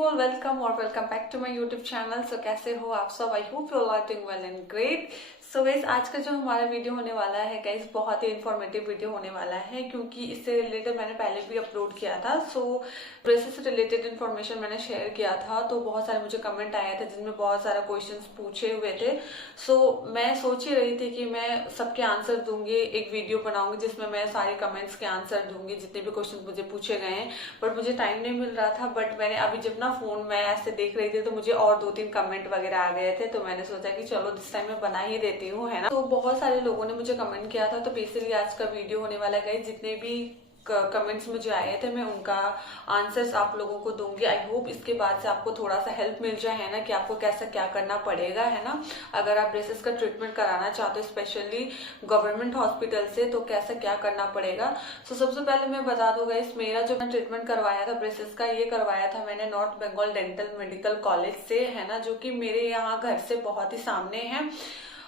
People, welcome और welcome back to my YouTube channel. So कैसे हो आप सब? I hope you are doing well and great. So guys, आज का जो हमारा वीडियो होने वाला है गाइस, बहुत ही इन्फॉर्मेटिव वीडियो होने वाला है, क्योंकि इससे रिलेटेड मैंने पहले भी अपलोड किया था। सो ब्रेसेस से रिलेटेड इन्फॉर्मेशन मैंने शेयर किया था, तो बहुत सारे मुझे कमेंट आए थे जिनमें बहुत सारा क्वेश्चंस पूछे हुए थे। सो मैं सोच ही रही थी कि मैं सबके आंसर दूंगी, एक वीडियो बनाऊंगी जिसमें मैं सारे कमेंट्स के आंसर दूंगी, जितने भी क्वेश्चन मुझे पूछे गए हैं। बट मुझे टाइम नहीं मिल रहा था। बट मैंने अभी जब ना फोन में ऐसे देख रही थी तो मुझे और 2-3 कमेंट वगैरह आ गए थे, तो मैंने सोचा कि चलो दिस टाइम मैं बना ही देती हूँ, है ना। तो बहुत सारे लोगों ने मुझे कमेंट किया था, तो बेसिकली आज का वीडियो होने वाला है। जितने भी कमेंट्स मुझे आए थे मैं उनका आंसर्स आप लोगों को दूंगी। आई होप इसके बाद से आपको थोड़ा सा हेल्प मिल जाए, है ना, कि आपको कैसा क्या करना पड़ेगा, है ना। अगर आप ब्रेसेस का ट्रीटमेंट कराना चाहते हो स्पेशली गवर्नमेंट हॉस्पिटल से, तो कैसा क्या करना पड़ेगा। सो सबसे पहले मैं बता दूंगा, इस मेरा जो ट्रीटमेंट करवाया था ब्रेसेस का, ये करवाया था मैंने north Bengal dental medical college से, है ना, जो कि मेरे यहाँ घर से बहुत ही सामने है।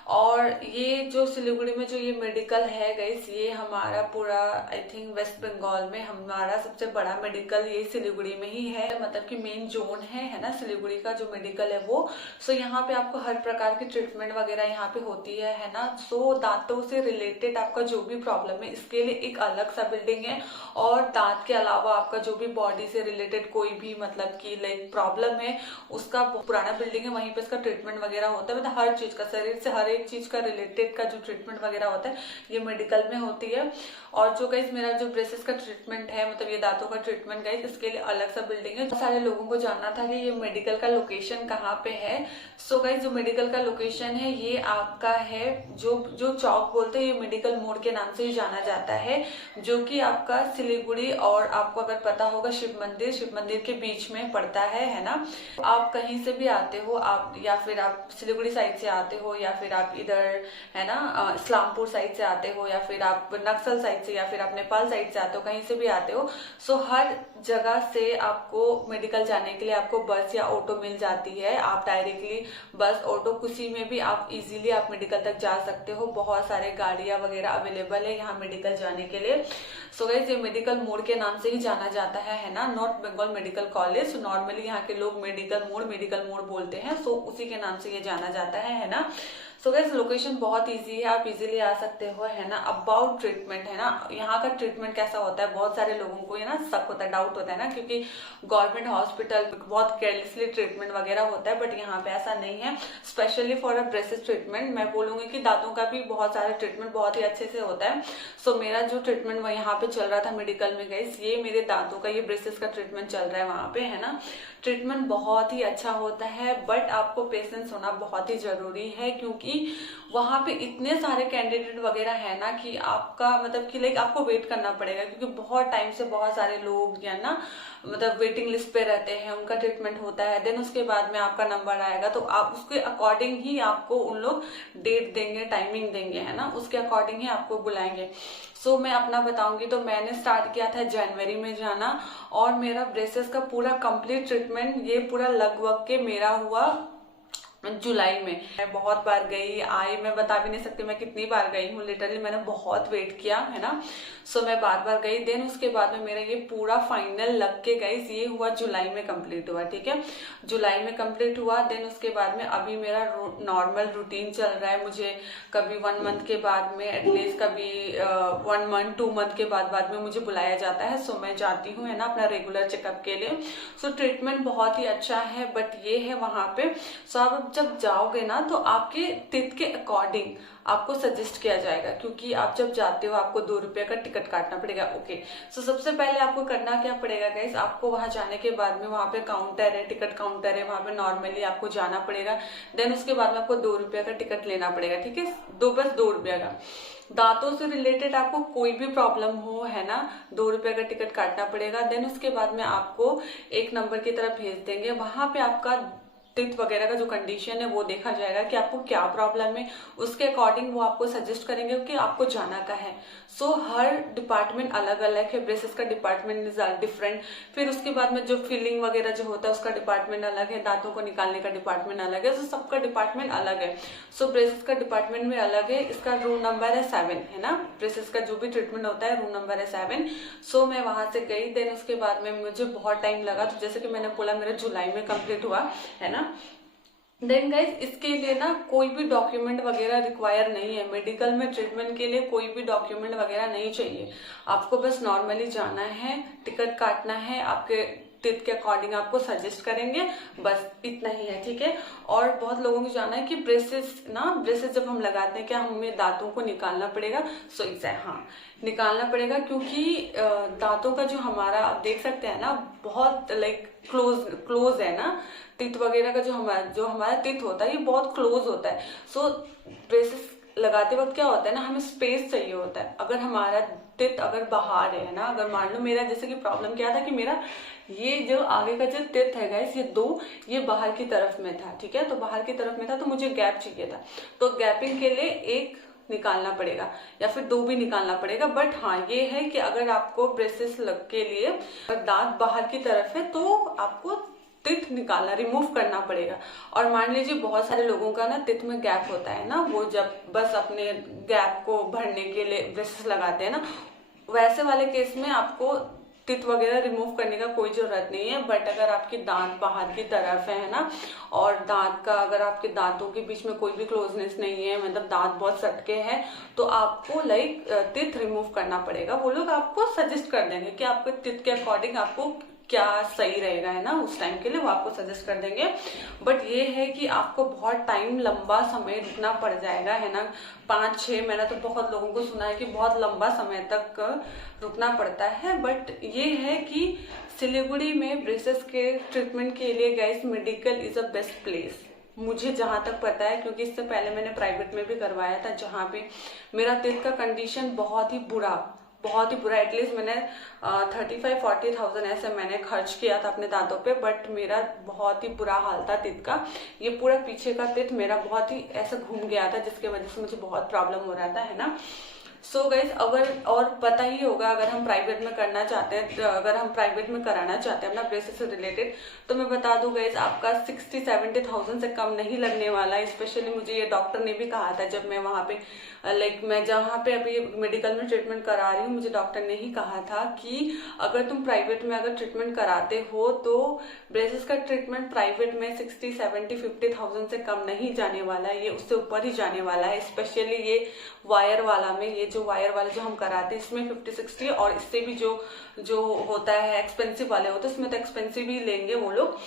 और ये जो सिलीगुड़ी में जो ये मेडिकल है गाइस, ये हमारा पूरा आई थिंक वेस्ट बंगाल में हमारा सबसे बड़ा मेडिकल ये सिलीगुड़ी में ही है, मतलब कि मेन जोन है ना सिलीगुड़ी का जो मेडिकल है वो। सो यहाँ पे आपको हर प्रकार की ट्रीटमेंट वगैरह यहाँ पे होती है ना। सो दांतों से रिलेटेड आपका जो भी प्रॉब्लम है, इसके लिए एक अलग सा बिल्डिंग है। और दांत के अलावा आपका जो भी बॉडी से रिलेटेड कोई भी मतलब की लाइक प्रॉब्लम है, उसका पुराना बिल्डिंग है, वहीं पे इसका ट्रीटमेंट वगैरह होता है। मतलब हर चीज का, शरीर से हर एक चीज का रिलेटेड का जो ट्रीटमेंट वगैरह होता है ये मेडिकल में होती है। और जो गाइस मेरा जो ब्रेसेस का ट्रीटमेंट है, मतलब ये दांतों का ट्रीटमेंट गाइस, इसके लिए अलग सा बिल्डिंग है। सारे लोगों को जानना था कि ये मेडिकल का लोकेशन कहाँ पे है। सो गाइस, जो मेडिकल का लोकेशन है ये आपका है जो जो चौक बोलते हैं, ये मेडिकल मोड़ के नाम से ही जाना जाता है, जो कि आपका सिलीगुड़ी और आपको अगर पता होगा शिव मंदिर के बीच में पड़ता है ना। आप कहीं से भी आते हो, आप या फिर आप सिलीगुड़ी साइड से आते हो, या फिर आप इधर है ना इस्लामपुर साइड से आते हो, या फिर आप नक्सल साइड से, या फिर आप नेपाल साइड से आते हो, कहीं से भी आते हो। सो हर जगह से आपको मेडिकल जाने के लिए आपको बस या ऑटो मिल जाती है। आप डायरेक्टली बस ऑटो किसी में भी आप इजीली आप मेडिकल तक जा सकते हो। बहुत सारे गाड़ियां वगैरह अवेलेबल है यहाँ मेडिकल जाने के लिए। सो गाइस, ये मेडिकल मोड़ के नाम से ही जाना जाता है ना, north Bengal medical college. Normally यहाँ के लोग मेडिकल मोड़ बोलते हैं, सो उसी के नाम से ये जाना जाता है ना। सो गाइस, लोकेशन बहुत इजी है, आप इजीली आ सकते हो, है ना। अबाउट ट्रीटमेंट, है ना, यहाँ का ट्रीटमेंट कैसा होता है, बहुत सारे लोगों को ये ना शक होता है, डाउट होता है ना, क्योंकि गवर्नमेंट हॉस्पिटल बहुत केयरलेसली ट्रीटमेंट वगैरह होता है। बट यहाँ पे ऐसा नहीं है। Specially for a braces treatment मैं बोलूंगी कि दांतों का भी बहुत सारा ट्रीटमेंट बहुत ही अच्छे से होता है। सो मेरा जो ट्रीटमेंट यहाँ पे चल रहा था मेडिकल में गाइस, ये मेरे दांतों का ये ब्रेसेस का ट्रीटमेंट चल रहा है वहां पे, है ना। ट्रीटमेंट बहुत ही अच्छा होता है, बट आपको पेशेंस होना बहुत ही जरूरी है, क्योंकि वहां पे इतने सारे कैंडिडेट वगैरह है ना कि आपका मतलब कि लाइक आपको वेट करना पड़ेगा, क्योंकि बहुत टाइम से बहुत सारे लोग या ना मतलब वेटिंग लिस्ट पे रहते हैं, उनका ट्रीटमेंट होता है। देन उसके बाद में आपका नंबर आएगा, तो आप उसके अकॉर्डिंग ही आपको उन लोग डेट देंगे, टाइमिंग देंगे, है ना, उसके अकॉर्डिंग ही आपको बुलाएंगे। सो मैं अपना बताऊंगी तो मैंने स्टार्ट किया था जनवरी में जाना, और मेरा ब्रेसेस का पूरा कंप्लीट ट्रीटमेंट ये पूरा लगभग के मेरा हुआ जुलाई में। मैं बहुत बार गई आई, मैं बता भी नहीं सकती मैं कितनी बार गई हूँ, लिटरली मैंने बहुत वेट किया, है ना। सो मैं बार गई। देन उसके बाद में मेरा ये पूरा फाइनल लग के गई, ये हुआ जुलाई में कंप्लीट हुआ, ठीक है, जुलाई में कंप्लीट हुआ। देन उसके बाद में अभी मेरा नॉर्मल रूटीन चल रहा है। मुझे कभी 1 मंथ के बाद में एटलीस्ट, कभी 1 मंथ 2 मंथ के बाद में मुझे बुलाया जाता है। सो मैं जाती हूँ, है ना, अपना रेगुलर चेकअप के लिए। सो ट्रीटमेंट बहुत ही अच्छा है, बट ये है वहां पे। सो आप जब जाओगे ना तो आपके टिथ के अकॉर्डिंग आपको सजेस्ट किया जाएगा, क्योंकि आप जब जाते हो आपको 2 रुपए का टिकट काटना पड़ेगा। ओके, सो सबसे पहले आपको करना क्या पड़ेगा गाइस, आपको वहां जाने के बाद में वहां पे काउंटर है, टिकट काउंटर है, वहां पे नॉर्मली आपको जाना पड़ेगा। देन उसके बाद में आपको 2 रुपए का टिकट लेना पड़ेगा, ठीक है, बस 2 रुपए का। दांतों से रिलेटेड आपको कोई भी प्रॉब्लम हो, है ना, 2 रुपए का टिकट काटना पड़ेगा। देन उसके बाद में आपको एक नंबर की तरफ भेज देंगे, वहां पे आपका टिथ वगैरह का जो कंडीशन है वो देखा जाएगा कि आपको क्या प्रॉब्लम है, उसके अकॉर्डिंग वो आपको सजेस्ट करेंगे कि आपको जाना का है। सो हर डिपार्टमेंट अलग अलग है, ब्रेसेस का डिपार्टमेंट इज डिफरेंट। फिर उसके बाद में जो फिलिंग वगैरह जो होता है उसका डिपार्टमेंट अलग है, दांतों को निकालने का डिपार्टमेंट अलग है, तो सबका डिपार्टमेंट अलग है। सो ब्रेसेस का डिपार्टमेंट भी अलग है। इसका रूम नंबर है 7, है ना, ब्रेसेस का जो भी ट्रीटमेंट होता है रूम नंबर है 7। सो मैं वहां से गई, देन उसके बाद में मुझे बहुत टाइम लगा, तो जैसे कि मैंने बोला मेरा जुलाई में कंप्लीट हुआ, है ना। देन गाइज इसके लिए ना कोई भी डॉक्यूमेंट वगैरह रिक्वायर नहीं है, मेडिकल में ट्रीटमेंट के लिए कोई भी डॉक्यूमेंट वगैरह नहीं चाहिए। आपको बस नॉर्मली जाना है, टिकट काटना है, आपके टिप के अकॉर्डिंग आपको सजेस्ट करेंगे, बस इतना ही है, ठीक है। और बहुत लोगों को जाना है कि ब्रेसेस जब हम लगाते हैं क्या हमें दांतों को निकालना पड़ेगा? सो एग्जैक्ट हाँ, निकालना पड़ेगा, क्योंकि दांतों का जो हमारा आप देख सकते हैं ना बहुत लाइक क्लोज है ना, टीथ वगैरह का जो हमारा टीथ होता है ये बहुत क्लोज होता है। सो ब्रेसेस लगाते वक्त क्या होता है ना, हमें स्पेस चाहिए होता है। अगर हमारा टिथ अगर बाहर है ना, अगर मान लो मेरा जैसे कि प्रॉब्लम क्या था कि मेरा ये जो आगे का जो टिथ है गाइस, ये बाहर की तरफ में था, ठीक है, तो बाहर की तरफ में था, तो मुझे गैप चाहिए था। तो गैपिंग के लिए एक निकालना पड़ेगा या फिर 2 भी निकालना पड़ेगा। बट हाँ ये है कि अगर आपको ब्रेसेस लग के लिए दांत बाहर की तरफ है तो आपको टिथ निकालना, रिमूव करना पड़ेगा। और मान लीजिए बहुत सारे लोगों का ना टिथ में गैप होता है ना, वो जब बस अपने गैप को भरने के लिए ब्रेसेस लगाते हैं ना, वैसे वाले केस में आपको टिथ वगैरह रिमूव करने का कोई जरूरत नहीं है। बट अगर आपकी दांत बाहर की तरफ है ना, और दांत का अगर आपके दांतों के बीच में कोई भी क्लोजनेस नहीं है, मतलब दांत बहुत सटके हैं, तो आपको लाइक टिथ रिमूव करना पड़ेगा। वो लोग आपको सजेस्ट कर देंगे कि आपके टिथ के अकॉर्डिंग आपको क्या सही रहेगा, है ना, उस टाइम के लिए वो आपको सजेस्ट कर देंगे। बट ये है कि आपको बहुत टाइम लंबा समय रुकना पड़ जाएगा, है ना, 5-6, मैंने तो बहुत लोगों को सुना है कि बहुत लंबा समय तक रुकना पड़ता है। बट ये है कि सिलीगुड़ी में ब्रेसेस के ट्रीटमेंट के लिए guys medical is a best place, मुझे जहां तक पता है, क्योंकि इससे पहले मैंने प्राइवेट में भी करवाया था, जहां पे मेरा टिथ का कंडीशन बहुत ही बुरा, एटलीस्ट मैंने 35-40,000 ऐसे मैंने खर्च किया था अपने दांतों पे। बट मेरा बहुत ही बुरा हाल था टिथ का, ये पूरा पीछे का टिथ मेरा बहुत ही ऐसा घूम गया था, जिसके वजह से मुझे बहुत प्रॉब्लम हो रहा था, है ना। सो गाइज अगर, और पता ही होगा अगर हम प्राइवेट में करना चाहते हैं, तो अगर हम प्राइवेट में कराना चाहते हैं अपना ब्रेसेस से रिलेटेड, तो मैं बता दूं गाइज आपका 60-70,000 से कम नहीं लगने वाला है। स्पेशली मुझे ये डॉक्टर ने भी कहा था जब मैं वहां पे मैं जहाँ पे अभी मेडिकल में ट्रीटमेंट करा रही हूँ, मुझे डॉक्टर ने ही कहा था कि अगर तुम प्राइवेट में अगर ट्रीटमेंट कराते हो तो ब्रेसेस का ट्रीटमेंट प्राइवेट में 60-70-50,000 से कम नहीं जाने वाला है, ये उससे ऊपर ही जाने वाला है। स्पेशली ये वायर वाला में, ये जो वायर वाले जो हम कराते हैं इसमें 50-60, और इससे भी जो होता है एक्सपेंसिव वाले होते हैं, इसमें तो एक्सपेंसिव ही लेंगे वो लोग।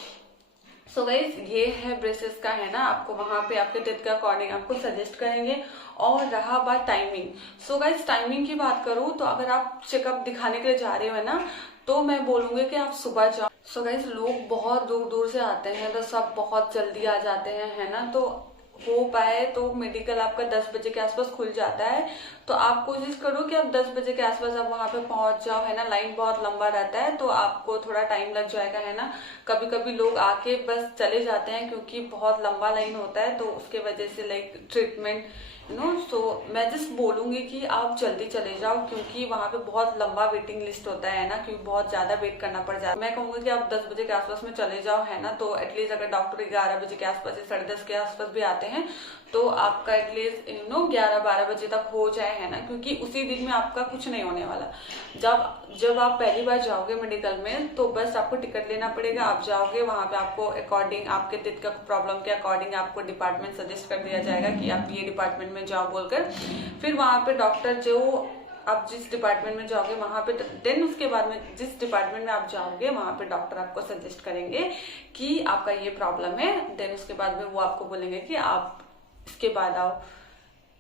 सो गाइज ये है ब्रेसेस का, है ना, आपको वहां पे आपके टिथ के अकॉर्डिंग आपको सजेस्ट करेंगे। और रहा बात टाइमिंग, सो गाइज टाइमिंग की बात करूँ तो अगर आप चेकअप दिखाने के लिए जा रहे हो, है ना, तो मैं बोलूंगी कि आप सुबह जाओ। सो गाइज लोग बहुत दूर दूर से आते हैं, तो सब बहुत जल्दी आ जाते हैं, है ना, तो हो पाए तो मेडिकल आपका 10 बजे के आसपास खुल जाता है, तो आप कोशिश करो कि आप 10 बजे के आसपास आप वहां पे पहुंच जाओ, है ना। लाइन बहुत लंबा रहता है तो आपको थोड़ा टाइम लग जाएगा, है ना। कभी कभी लोग आके बस चले जाते हैं क्योंकि बहुत लंबा लाइन होता है, तो उसके वजह से लाइक ट्रीटमेंट सो मैं जस्ट बोलूंगी कि आप जल्दी चले जाओ, क्योंकि वहां पे बहुत लंबा वेटिंग लिस्ट होता है ना, क्योंकि बहुत ज्यादा वेट करना पड़ जाता है। मैं कहूंगी कि आप 10 बजे के आसपास में चले जाओ, है ना, तो एटलीस्ट अगर डॉक्टर 11 बजे के आसपास या 10:30 के आसपास भी आते हैं तो आपका एटलीस्ट 11-12 बजे तक हो जाए, है ना, क्योंकि उसी दिन में आपका कुछ नहीं होने वाला। जब आप पहली बार जाओगे मेडिकल में तो बस आपको टिकट लेना पड़ेगा, आप जाओगे वहां पे, आपको अकॉर्डिंग आपके टिथ का प्रॉब्लम के अकॉर्डिंग आपको डिपार्टमेंट सजेस्ट कर दिया जाएगा कि आप ये डिपार्टमेंट में जाओ बोलकर। फिर वहां पे डॉक्टर जो आप जिस डिपार्टमेंट में जाओगे वहां पे, देन उसके बाद में जिस डिपार्टमेंट में आप जाओगे वहां पे डॉक्टर आपको सजेस्ट करेंगे कि आपका ये प्रॉब्लम है। देन उसके बाद में वो आपको बोलेंगे कि आप इसके बाद आओ,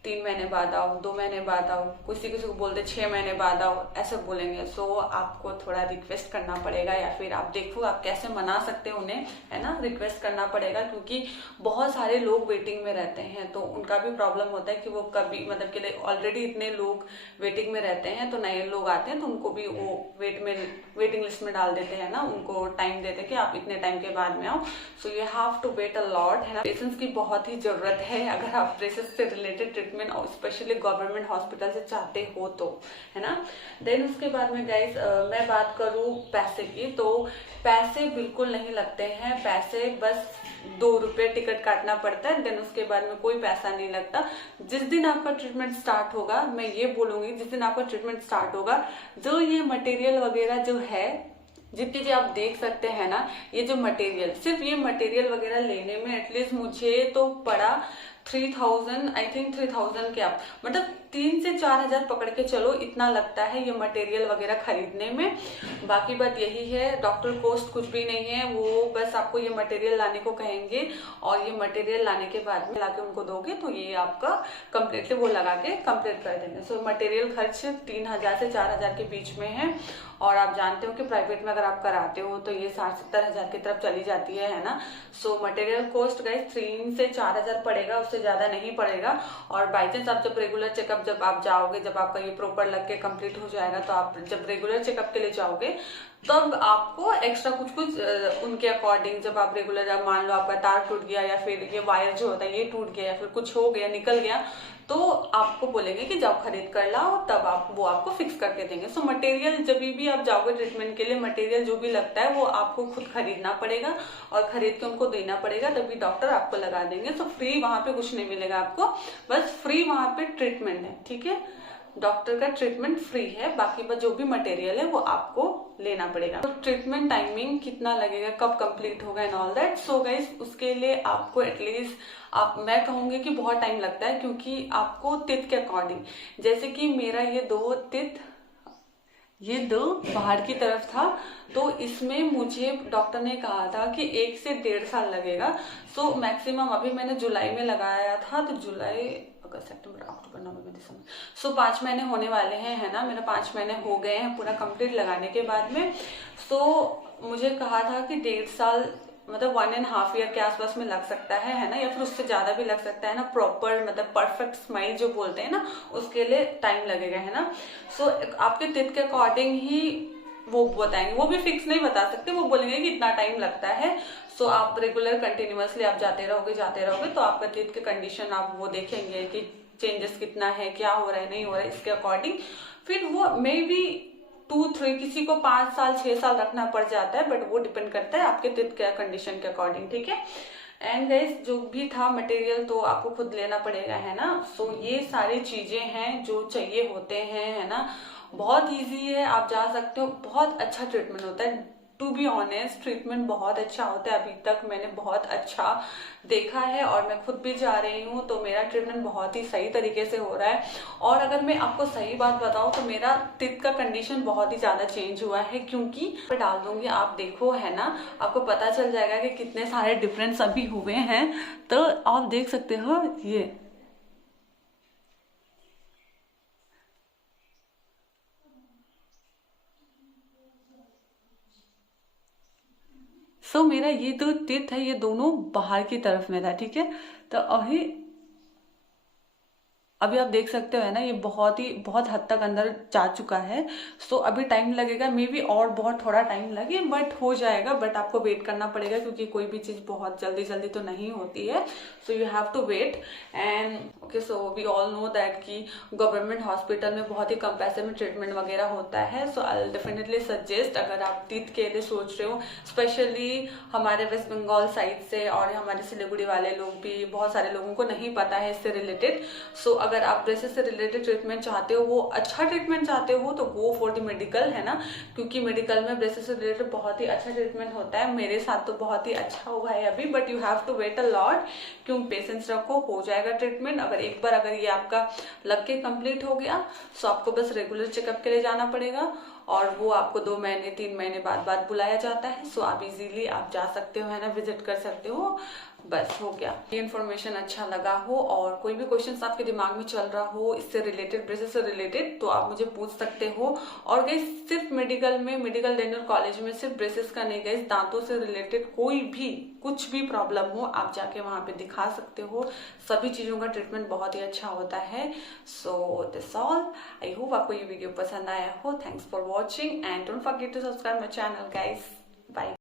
3 महीने बाद आओ, 2 महीने बाद आओ, किसी किसी को बोलते 6 महीने बाद आओ, ऐसे बोलेंगे। सो आपको थोड़ा रिक्वेस्ट करना पड़ेगा, या फिर आप देखो आप कैसे मना सकते हो उन्हें, है ना, रिक्वेस्ट करना पड़ेगा, क्योंकि बहुत सारे लोग वेटिंग में रहते हैं, तो उनका भी प्रॉब्लम होता है कि वो कभी मतलब कि ऑलरेडी इतने लोग वेटिंग में रहते हैं, तो नए लोग आते हैं तो उनको भी वो वेटिंग लिस्ट में डाल देते हैं ना, उनको टाइम देते हैं कि आप इतने टाइम के बाद में आओ। So you have to wait a lot, है ना। पेशेंस की बहुत ही जरूरत है अगर आप ब्रेसेस से रिलेटेड ट्रीटमेंट और स्पेशली गवर्नमेंट हॉस्पिटल से चाहते हो तो, है ना। देन उसके बाद में गाइस मैं बात करूँ पैसे की, तो पैसे बिल्कुल नहीं लगते हैं, पैसे बस 2 रुपये टिकट काटना पड़ता है। देन उसके बाद में कोई पैसा नहीं लगता। जिस दिन आपका ट्रीटमेंट स्टार्ट होगा, मैं ये बोलूंगी, जिस दिन आपका ट्रीटमेंट स्टार्ट होगा, जो ये मटेरियल वगैरह जो है, जितनी चीजें आप देख सकते हैं ना, ये जो मटेरियल, सिर्फ ये मटेरियल वगैरह लेने में एटलीस्ट मुझे तो पड़ा 3000, आई थिंक 3000 के आप मतलब 3 से 4 हजार पकड़ के चलो, इतना लगता है ये मटेरियल वगैरह खरीदने में। बाकी बात यही है, डॉक्टर कोस्ट कुछ भी नहीं है, वो बस आपको ये मटेरियल लाने को कहेंगे और ये मटेरियल लाने के बाद में लाके उनको दोगे तो ये आपका कम्प्लीटली वो लगा के कम्प्लीट कर देंगे। सो मटेरियल खर्च 3000 से 4000 के बीच में है। और आप जानते हो कि प्राइवेट में अगर आप कराते हो तो ये 60-70 हजार की तरफ चली जाती है ना। सो मटेरियल कॉस्ट गाइस 3 से 4 हजार पड़ेगा, उससे ज्यादा नहीं पड़ेगा। और बाई चांस आप जब रेगुलर चेकअप जब आप जाओगे, जब आपका ये प्रॉपर लग के कंप्लीट हो जाएगा, तो आप जब रेगुलर चेकअप के लिए जाओगे तब आपको एक्स्ट्रा कुछ उनके अकॉर्डिंग, जब आप रेगुलर, जब मान लो आपका तार टूट गया या फिर ये वायर जो होता है ये टूट गया या फिर कुछ हो गया, निकल गया, तो आपको बोलेंगे कि जाओ खरीद कर लाओ, तब वो आपको फिक्स करके देंगे। सो मटेरियल जब भी आप जाओगे ट्रीटमेंट के लिए, मटेरियल जो भी लगता है वो आपको खुद खरीदना पड़ेगा और खरीद के उनको देना पड़ेगा, तभी डॉक्टर आपको लगा देंगे। सो फ्री वहां पे कुछ नहीं मिलेगा आपको, बस फ्री वहां पे ट्रीटमेंट है, ठीक है। डॉक्टर का ट्रीटमेंट फ्री है, बाकी बस जो भी मटेरियल है वो आपको लेना पड़ेगा। तो ट्रीटमेंट टाइमिंग कितना लगेगा, कब कंप्लीट होगा and all that. So guys उसके लिए आपको एटलीस्ट मैं कहूंगी कि बहुत टाइम लगता है, क्योंकि आपको तिथ के अकॉर्डिंग, जैसे कि मेरा ये 2 तिथ, ये 2 बाहर की तरफ था, तो इसमें मुझे डॉक्टर ने कहा था कि 1 से 1.5 साल लगेगा। सो मैक्सिमम अभी मैंने जुलाई में लगाया था, तो जुलाई, अगस्त, सितंबर, अक्टूबर, नवंबर, दिसंबर, सो 5 महीने होने वाले हैं, है ना। मेरा 5 महीने हो गए हैं पूरा कंप्लीट लगाने के बाद में। सो मुझे कहा था कि 1.5 साल मतलब 1.5 ईयर के आसपास में लग सकता है ना, या फिर उससे ज्यादा भी लग सकता है ना। प्रॉपर मतलब परफेक्ट स्माइल जो बोलते हैं ना, उसके लिए टाइम लगेगा, है ना। सो आपके तिथ के अकॉर्डिंग ही वो बताएंगे, वो भी फिक्स नहीं बता सकते, वो बोलेंगे कि इतना टाइम लगता है। सो आप रेगुलर कंटिन्यूअसली आप जाते रहोगे तो आपका तिथ के कंडीशन आप वो देखेंगे कि चेंजेस कितना है, क्या हो रहा है, नहीं हो रहा है, इसके अकॉर्डिंग फिर वो मे बी 2-3, किसी को 5 साल 6 साल रखना पड़ जाता है, बट वो डिपेंड करता है आपके तिथ के कंडीशन के अकॉर्डिंग, ठीक है। एंड गाइस जो भी था मटेरियल तो आपको खुद लेना पड़ेगा, है ना। सो ये सारी चीजें हैं जो चाहिए होते हैं, है ना। बहुत इजी है, आप जा सकते हो, बहुत अच्छा ट्रीटमेंट होता है। टू बी ऑनेस्ट ट्रीटमेंट बहुत अच्छा होता है, अभी तक मैंने बहुत अच्छा देखा है और मैं खुद भी जा रही हूँ, तो मेरा ट्रीटमेंट बहुत ही सही तरीके से हो रहा है। और अगर मैं आपको सही बात बताऊँ तो मेरा तिथ का कंडीशन बहुत ही ज्यादा चेंज हुआ है, क्योंकि मैं डाल दूंगी, आप देखो, है ना, आपको पता चल जाएगा कि कितने सारे डिफरेंस अभी हुए हैं। तो आप देख सकते हो ये मेरा ये जो तिथ है ये दोनों बाहर की तरफ में था, ठीक है। तो अभी आप देख सकते हो, है ना, ये बहुत हद तक अंदर जा चुका है। सो अभी टाइम लगेगा, मे बी और बहुत थोड़ा टाइम लगे, बट हो जाएगा। बट आपको वेट करना पड़ेगा, क्योंकि कोई भी चीज बहुत जल्दी जल्दी तो नहीं होती है। So you have to wait. And okay, so we all know that कि गवर्नमेंट हॉस्पिटल में बहुत ही कम पैसे में ट्रीटमेंट वगैरह होता है। सो आई डेफिनेटली सजेस्ट, अगर आप तिथ के लिए सोच रहे हो, स्पेशली हमारे वेस्ट बंगाल साइड से और हमारे सिलीगुड़ी वाले लोग भी, बहुत सारे लोगों को नहीं पता है इससे रिलेटेड। सो अगर आप ब्रेसेस से रिलेटेड ट्रीटमेंट चाहते हो, वो अच्छा ट्रीटमेंट चाहते हो, तो गो फॉर द मेडिकल, है ना। क्योंकि मेडिकल में ब्रेसेस से रिलेटेड बहुत ही अच्छा ट्रीटमेंट होता है। मेरे साथ तो बहुत ही अच्छा हुआ है अभी, but you have to wait a lot, क्यों, पेशेंस रखो, हो जाएगा ट्रीटमेंट। एक बार अगर ये आपका लग के कंप्लीट हो गया, सो आपको बस रेगुलर चेकअप के लिए जाना पड़ेगा। और वो आपको 2 महीने 3 महीने बाद बुलाया जाता है। सो आप इजीली आप जा सकते हो, है ना, विजिट कर सकते हो। बस हो गया। ये इन्फॉर्मेशन अच्छा लगा हो और कोई भी क्वेश्चंस आपके दिमाग में चल रहा हो इससे रिलेटेड, ब्रेसेस से रिलेटेड, तो आप मुझे पूछ सकते हो। और गाइस सिर्फ मेडिकल में, मेडिकल डेंटल कॉलेज में सिर्फ ब्रेसेस का नहीं गाइस, दांतों से रिलेटेड कोई भी कुछ भी प्रॉब्लम हो आप जाके वहां पे दिखा सकते हो। सभी चीजों का ट्रीटमेंट बहुत ही अच्छा होता है। So this all, I hope आपको ये वीडियो पसंद आया हो। Thanks for watching and don't forget to subscribe my channel guys. Bye.